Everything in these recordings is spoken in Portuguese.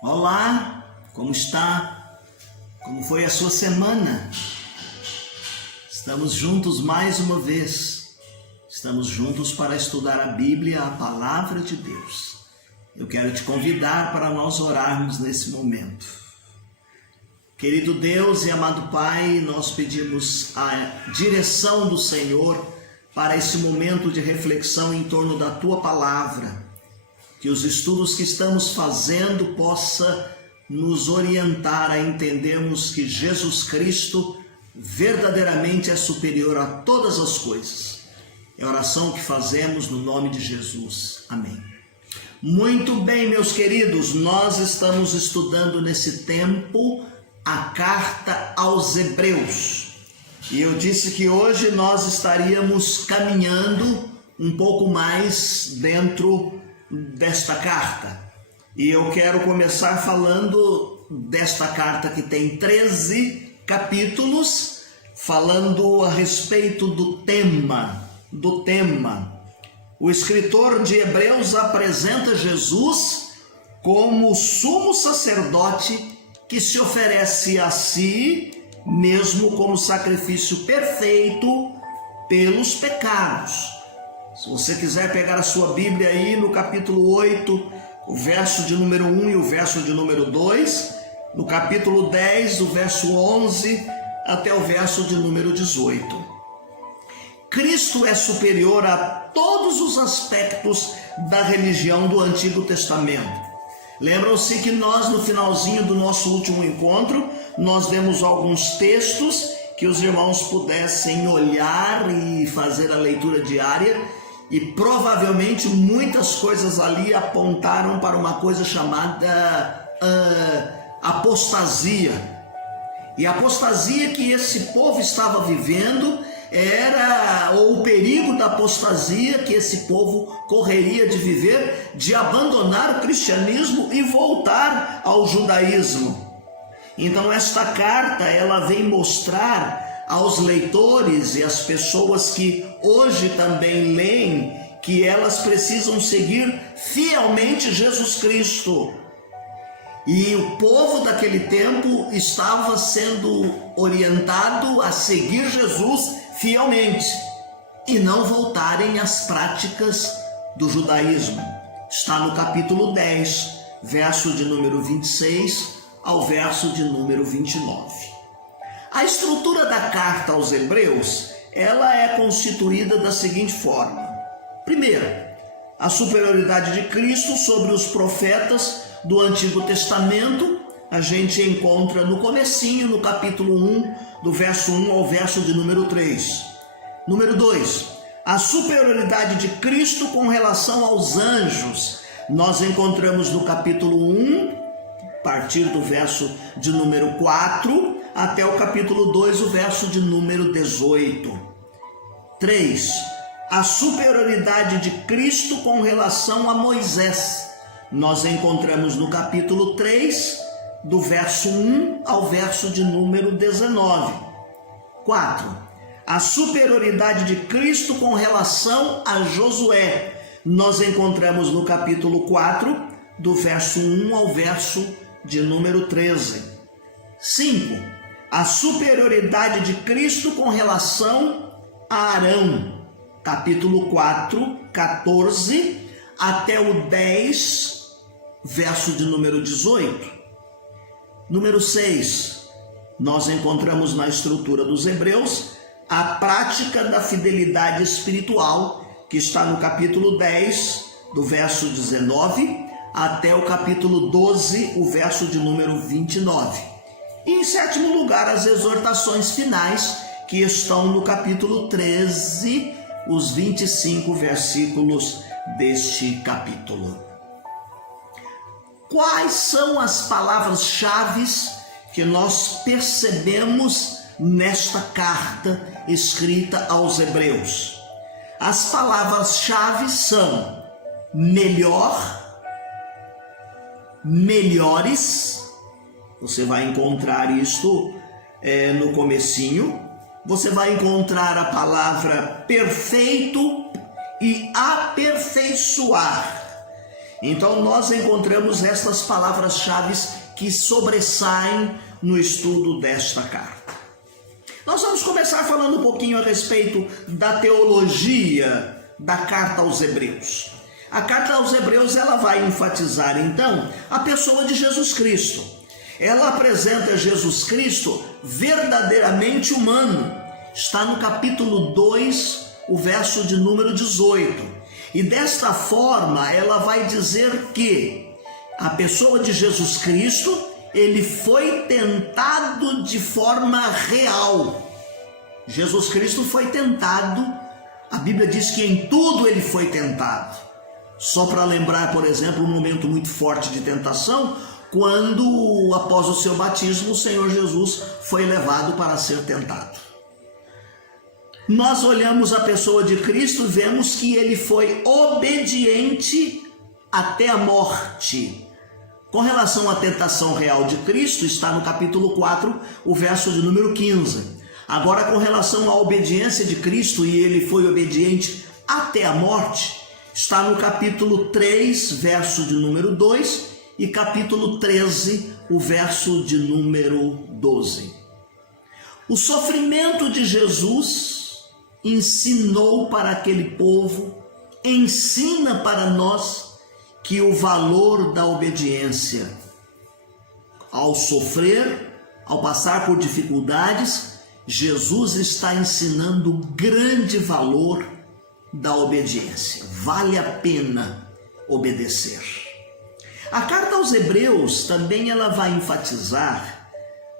Olá, como está? Como foi a sua semana? Estamos juntos mais uma vez. Estamos juntos para estudar a Bíblia, a Palavra de Deus. Eu quero te convidar para nós orarmos nesse momento. Querido Deus e amado Pai, nós pedimos a direção do Senhor para esse momento de reflexão em torno da Tua Palavra. Que os estudos que estamos fazendo possa nos orientar a entendermos que Jesus Cristo verdadeiramente é superior a todas as coisas. É a oração que fazemos no nome de Jesus. Amém. Muito bem, meus queridos, nós estamos estudando nesse tempo a carta aos Hebreus. E eu disse que hoje nós estaríamos caminhando um pouco mais dentro desta carta. E eu quero começar falando desta carta que tem 13 capítulos, falando a respeito do tema. O escritor de Hebreus apresenta Jesus como sumo sacerdote que se oferece a si mesmo como sacrifício perfeito pelos pecados. Se você quiser pegar a sua Bíblia aí no capítulo 8, o verso de número 1 e o verso de número 2, no capítulo 10, do verso 11 até o verso de número 18. Cristo é superior a todos os aspectos da religião do Antigo Testamento. Lembram-se que nós, no finalzinho do nosso último encontro, nós demos alguns textos que os irmãos pudessem olhar e fazer a leitura diária. E provavelmente muitas coisas ali apontaram para uma coisa chamada apostasia. E a apostasia que esse povo estava vivendo ou o perigo da apostasia que esse povo correria de viver, de abandonar o cristianismo e voltar ao judaísmo. Então esta carta ela vem mostrar aos leitores e às pessoas que hoje também leem que elas precisam seguir fielmente Jesus Cristo. E o povo daquele tempo estava sendo orientado a seguir Jesus fielmente e não voltarem às práticas do judaísmo. Está no capítulo 10, verso de número 26 ao verso de número 29. A estrutura da carta aos Hebreus, ela é constituída da seguinte forma. Primeiro, a superioridade de Cristo sobre os profetas do Antigo Testamento, a gente encontra no comecinho, no capítulo 1, do verso 1 ao verso de número 3. Número 2, a superioridade de Cristo com relação aos anjos, nós encontramos no capítulo 1, a partir do verso de número 4, até o capítulo 2, o verso de número 18. 3. A superioridade de Cristo com relação a Moisés. Nós encontramos no capítulo 3, do verso 1 ao verso de número 19. 4. A superioridade de Cristo com relação a Josué. Nós encontramos no capítulo 4, do verso 1 ao verso de número 13. 5. A superioridade de Cristo com relação a Arão, capítulo 4, 14, até o 10, verso de número 18. Número 6, nós encontramos na estrutura dos Hebreus a prática da fidelidade espiritual, que está no capítulo 10, do verso 19, até o capítulo 12, o verso de número 29. E em sétimo lugar, as exortações finais, que estão no capítulo 13, os 25 versículos deste capítulo. Quais são as palavras-chave que nós percebemos nesta carta escrita aos Hebreus? As palavras-chave são melhor, melhores. Você vai encontrar isto no comecinho. Você vai encontrar a palavra perfeito e aperfeiçoar. Então nós encontramos estas palavras-chave que sobressaem no estudo desta carta. Nós vamos começar falando um pouquinho a respeito da teologia da carta aos Hebreus. A carta aos Hebreus, ela vai enfatizar então a pessoa de Jesus Cristo. Ela apresenta Jesus Cristo verdadeiramente humano. Está no capítulo 2, o verso de número 18. E desta forma, ela vai dizer que a pessoa de Jesus Cristo, ele foi tentado de forma real. Jesus Cristo foi tentado, a Bíblia diz que em tudo ele foi tentado. Só para lembrar, por exemplo, um momento muito forte de tentação, quando após o seu batismo, o Senhor Jesus foi levado para ser tentado. Nós olhamos a pessoa de Cristo e vemos que ele foi obediente até a morte. Com relação à tentação real de Cristo, está no capítulo 4, o verso de número 15. Agora, com relação à obediência de Cristo, e ele foi obediente até a morte, está no capítulo 3, verso de número 2, e capítulo 13, o verso de número 12. O sofrimento de Jesus ensinou para aquele povo, ensina para nós que o valor da obediência, ao sofrer, ao passar por dificuldades, Jesus está ensinando o grande valor da obediência. Vale a pena obedecer. A carta aos Hebreus também ela vai enfatizar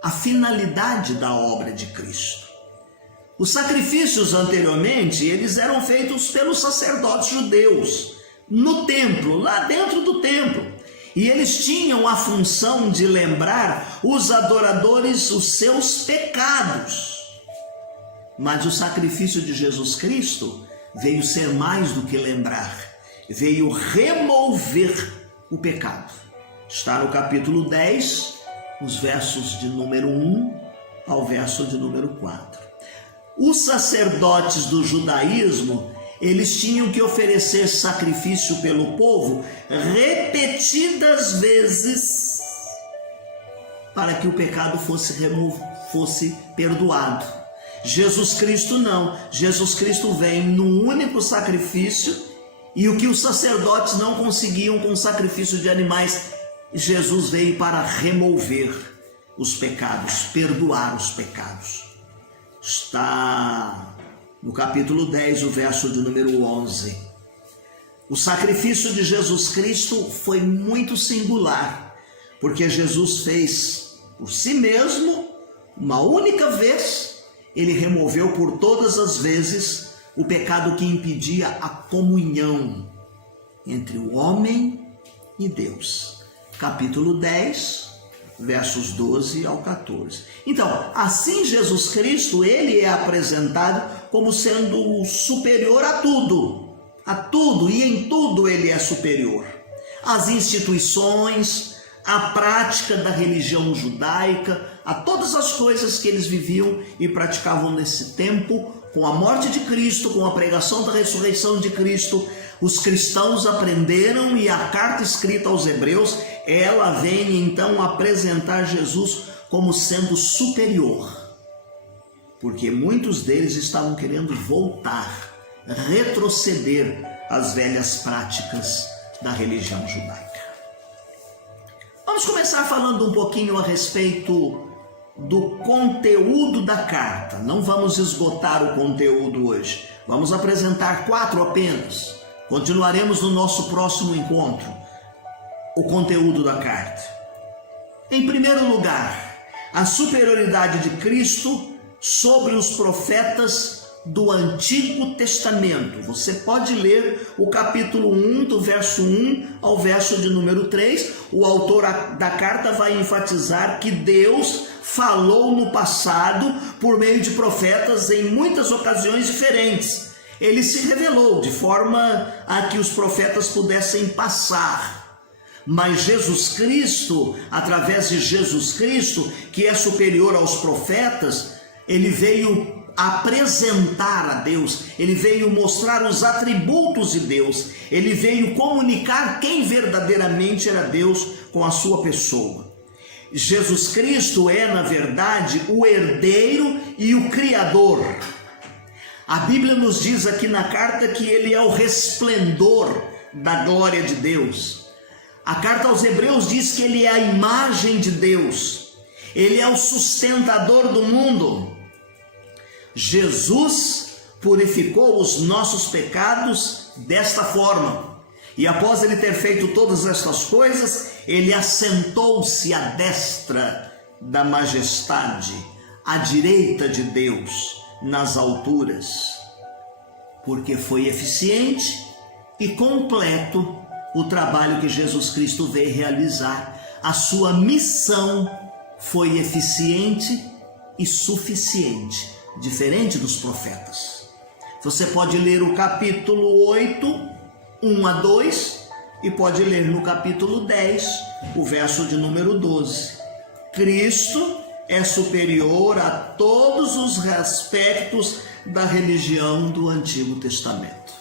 a finalidade da obra de Cristo. Os sacrifícios anteriormente, eles eram feitos pelos sacerdotes judeus, no templo, lá dentro do templo. E eles tinham a função de lembrar os adoradores os seus pecados. Mas o sacrifício de Jesus Cristo veio ser mais do que lembrar, veio remover o pecado. Está no capítulo 10, os versos de número 1 ao verso de número 4. Os sacerdotes do judaísmo, eles tinham que oferecer sacrifício pelo povo repetidas vezes para que o pecado fosse perdoado. Jesus Cristo não. Jesus Cristo vem num único sacrifício, e o que os sacerdotes não conseguiam com o sacrifício de animais, Jesus veio para remover os pecados, perdoar os pecados. Está no capítulo 10, o verso de número 11. O sacrifício de Jesus Cristo foi muito singular, porque Jesus fez por si mesmo, uma única vez, ele removeu por todas as vezes o pecado que impedia a comunhão entre o homem e Deus. Capítulo 10, versos 12 ao 14. Então, assim Jesus Cristo, ele é apresentado como sendo superior a tudo, e em tudo ele é superior. As instituições, a prática da religião judaica, a todas as coisas que eles viviam e praticavam nesse tempo, com a morte de Cristo, com a pregação da ressurreição de Cristo, os cristãos aprenderam, e a carta escrita aos Hebreus, ela vem então apresentar Jesus como sendo superior, porque muitos deles estavam querendo voltar, retroceder às velhas práticas da religião judaica. Vamos começar falando um pouquinho a respeito do conteúdo da carta. Não vamos esgotar o conteúdo hoje, vamos apresentar 4 apenas. Continuaremos no nosso próximo encontro o conteúdo da carta. Em primeiro lugar, a superioridade de Cristo sobre os profetas do Antigo Testamento. Você pode ler o capítulo 1, do verso 1 ao verso de número 3. O autor da carta vai enfatizar que Deus falou no passado por meio de profetas em muitas ocasiões diferentes. Ele se revelou de forma a que os profetas pudessem passar. Mas Jesus Cristo, através de Jesus Cristo, que é superior aos profetas, ele veio apresentar a Deus, ele veio mostrar os atributos de Deus, ele veio comunicar quem verdadeiramente era Deus com a sua pessoa. Jesus Cristo é, na verdade, o herdeiro e o Criador. A Bíblia nos diz aqui na carta que ele é o resplendor da glória de Deus. A carta aos Hebreus diz que ele é a imagem de Deus, ele é o sustentador do mundo. Jesus purificou os nossos pecados desta forma, e após ele ter feito todas estas coisas, ele assentou-se à destra da majestade, à direita de Deus, nas alturas, porque foi eficiente e completo o trabalho que Jesus Cristo veio realizar. A sua missão foi eficiente e suficiente, diferente dos profetas. Você pode ler o capítulo 8, 1 a 2, e pode ler no capítulo 10, o verso de número 12. Cristo é superior a todos os aspectos da religião do Antigo Testamento.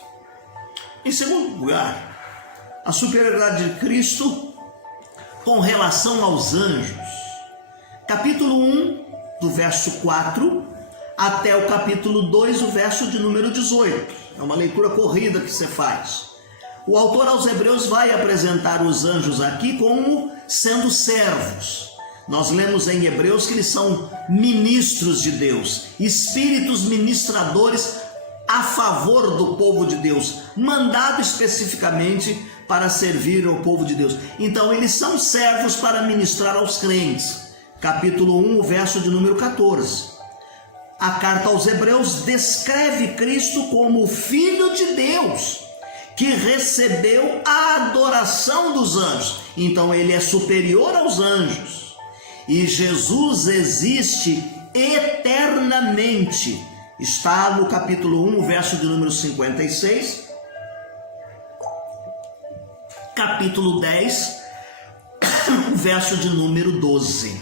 Em segundo lugar, a superioridade de Cristo com relação aos anjos. Capítulo 1, do verso 4 até o capítulo 2, o verso de número 18. É uma leitura corrida que você faz. O autor aos Hebreus vai apresentar os anjos aqui como sendo servos. Nós lemos em Hebreus que eles são ministros de Deus, espíritos ministradores a favor do povo de Deus, mandado especificamente para servir ao povo de Deus. Então eles são servos para ministrar aos crentes. Capítulo 1, verso de número 14. A carta aos Hebreus descreve Cristo como o Filho de Deus, que recebeu a adoração dos anjos. Então ele é superior aos anjos. E Jesus existe eternamente. Está no capítulo 1, verso de número 56. Capítulo 10, verso de número 12.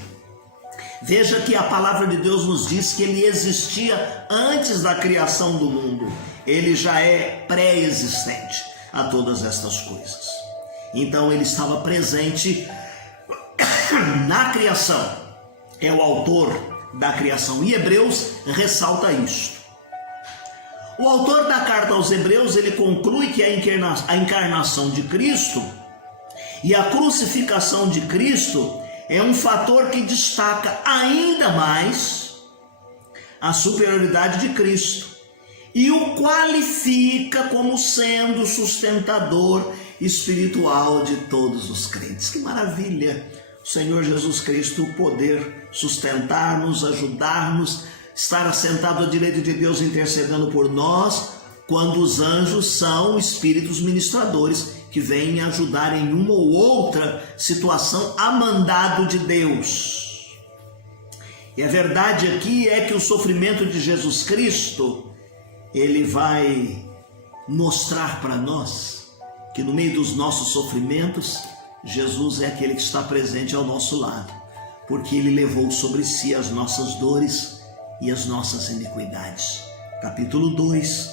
Veja que a palavra de Deus nos diz que ele existia antes da criação do mundo. Ele já é pré-existente a todas estas coisas. Então ele estava presente na criação. É o autor da criação. E Hebreus ressalta isto. O autor da carta aos Hebreus, ele conclui que a encarnação de Cristo e a crucificação de Cristo é um fator que destaca ainda mais a superioridade de Cristo e o qualifica como sendo o sustentador espiritual de todos os crentes. Que maravilha! O Senhor Jesus Cristo poder sustentar-nos, ajudar-nos, estar assentado à direita de Deus intercedendo por nós, quando os anjos são espíritos ministradores que vêm ajudar em uma ou outra situação a mandado de Deus. E a verdade aqui é que o sofrimento de Jesus Cristo, ele vai mostrar para nós que no meio dos nossos sofrimentos, Jesus é aquele que está presente ao nosso lado, porque ele levou sobre si as nossas dores e as nossas iniquidades. Capítulo 2,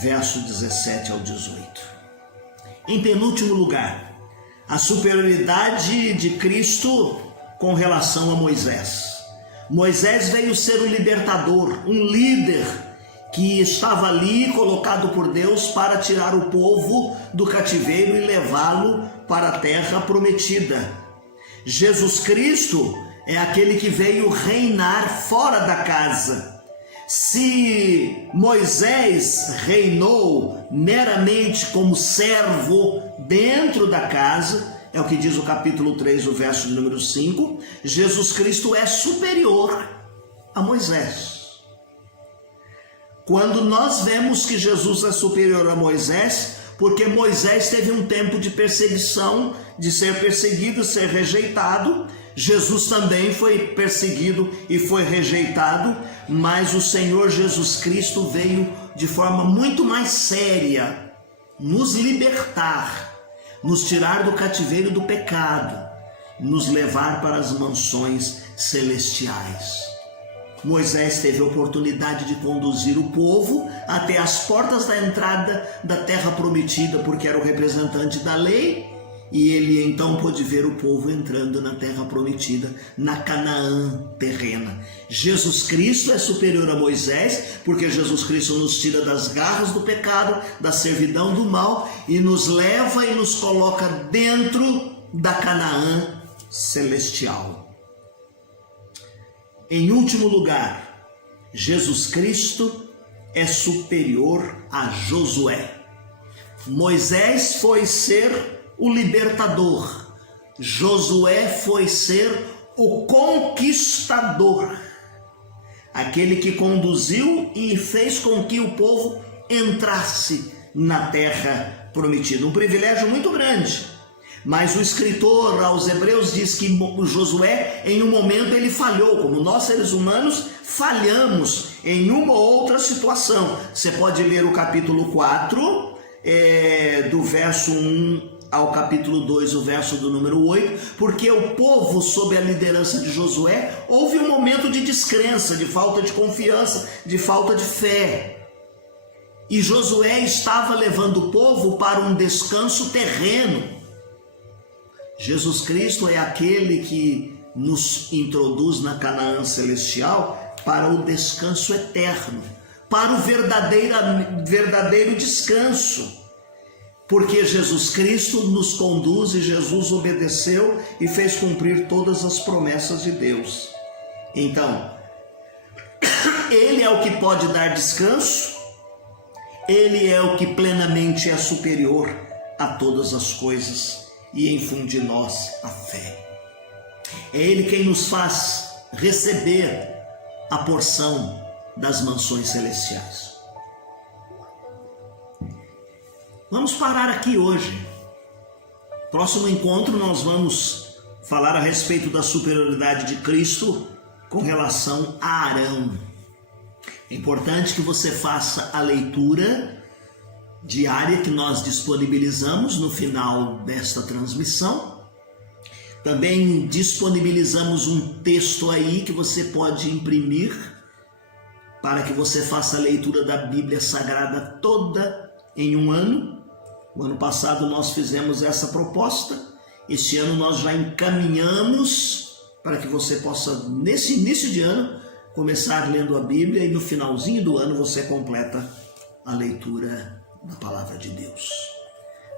verso 17 ao 18. Em penúltimo lugar, a superioridade de Cristo com relação a Moisés. Moisés veio ser um libertador, um líder que estava ali colocado por Deus para tirar o povo do cativeiro e levá-lo para a terra prometida. Jesus Cristo é aquele que veio reinar fora da casa. Se Moisés reinou meramente como servo dentro da casa, é o que diz o capítulo 3, o verso de número 5, Jesus Cristo é superior a Moisés. Quando nós vemos que Jesus é superior a Moisés, porque Moisés teve um tempo de perseguição, de ser perseguido, ser rejeitado. Jesus também foi perseguido e foi rejeitado, mas o Senhor Jesus Cristo veio de forma muito mais séria nos libertar, nos tirar do cativeiro do pecado, nos levar para as mansões celestiais. Moisés teve a oportunidade de conduzir o povo até as portas da entrada da terra prometida, porque era o representante da lei, e ele então pôde ver o povo entrando na terra prometida, na Canaã terrena. Jesus Cristo é superior a Moisés, porque Jesus Cristo nos tira das garras do pecado, da servidão do mal, e nos leva e nos coloca dentro da Canaã celestial. Em último lugar, Jesus Cristo é superior a Josué. Moisés foi ser o libertador, Josué foi ser o conquistador, aquele que conduziu e fez com que o povo entrasse na terra prometida. Um privilégio muito grande. Mas o escritor aos Hebreus diz que Josué, em um momento, ele falhou, como nós seres humanos falhamos em uma ou outra situação. Você pode ler o capítulo 4, do verso 1 ao capítulo 2, o verso do número 8, porque o povo, sob a liderança de Josué, houve um momento de descrença, de falta de confiança, de falta de fé. E Josué estava levando o povo para um descanso terreno. Jesus Cristo é aquele que nos introduz na Canaã celestial para o descanso eterno, para o verdadeiro descanso. Porque Jesus Cristo nos conduz e Jesus obedeceu e fez cumprir todas as promessas de Deus. Então, Ele é o que pode dar descanso, Ele é o que plenamente é superior a todas as coisas e infunde em nós a fé. É Ele quem nos faz receber a porção das mansões celestiais. Vamos parar aqui hoje. Próximo encontro nós vamos falar a respeito da superioridade de Cristo com relação a Arão. É importante que você faça a leitura diária que nós disponibilizamos no final desta transmissão. Também disponibilizamos um texto aí que você pode imprimir para que você faça a leitura da Bíblia Sagrada toda em um ano. O ano passado nós fizemos essa proposta, este ano nós já encaminhamos para que você possa, nesse início de ano, começar lendo a Bíblia e no finalzinho do ano você completa a leitura da Palavra de Deus.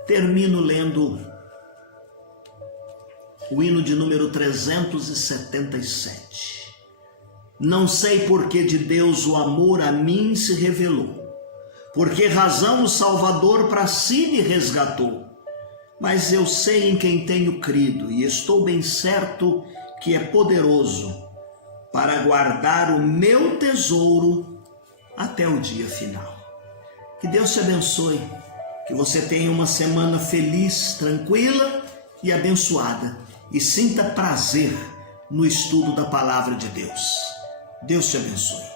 Termino lendo o hino de número 377. Não sei por que de Deus o amor a mim se revelou, por que razão o Salvador para si me resgatou. Mas eu sei em quem tenho crido e estou bem certo que é poderoso para guardar o meu tesouro até o dia final. Que Deus te abençoe, que você tenha uma semana feliz, tranquila e abençoada e sinta prazer no estudo da Palavra de Deus. Deus te abençoe.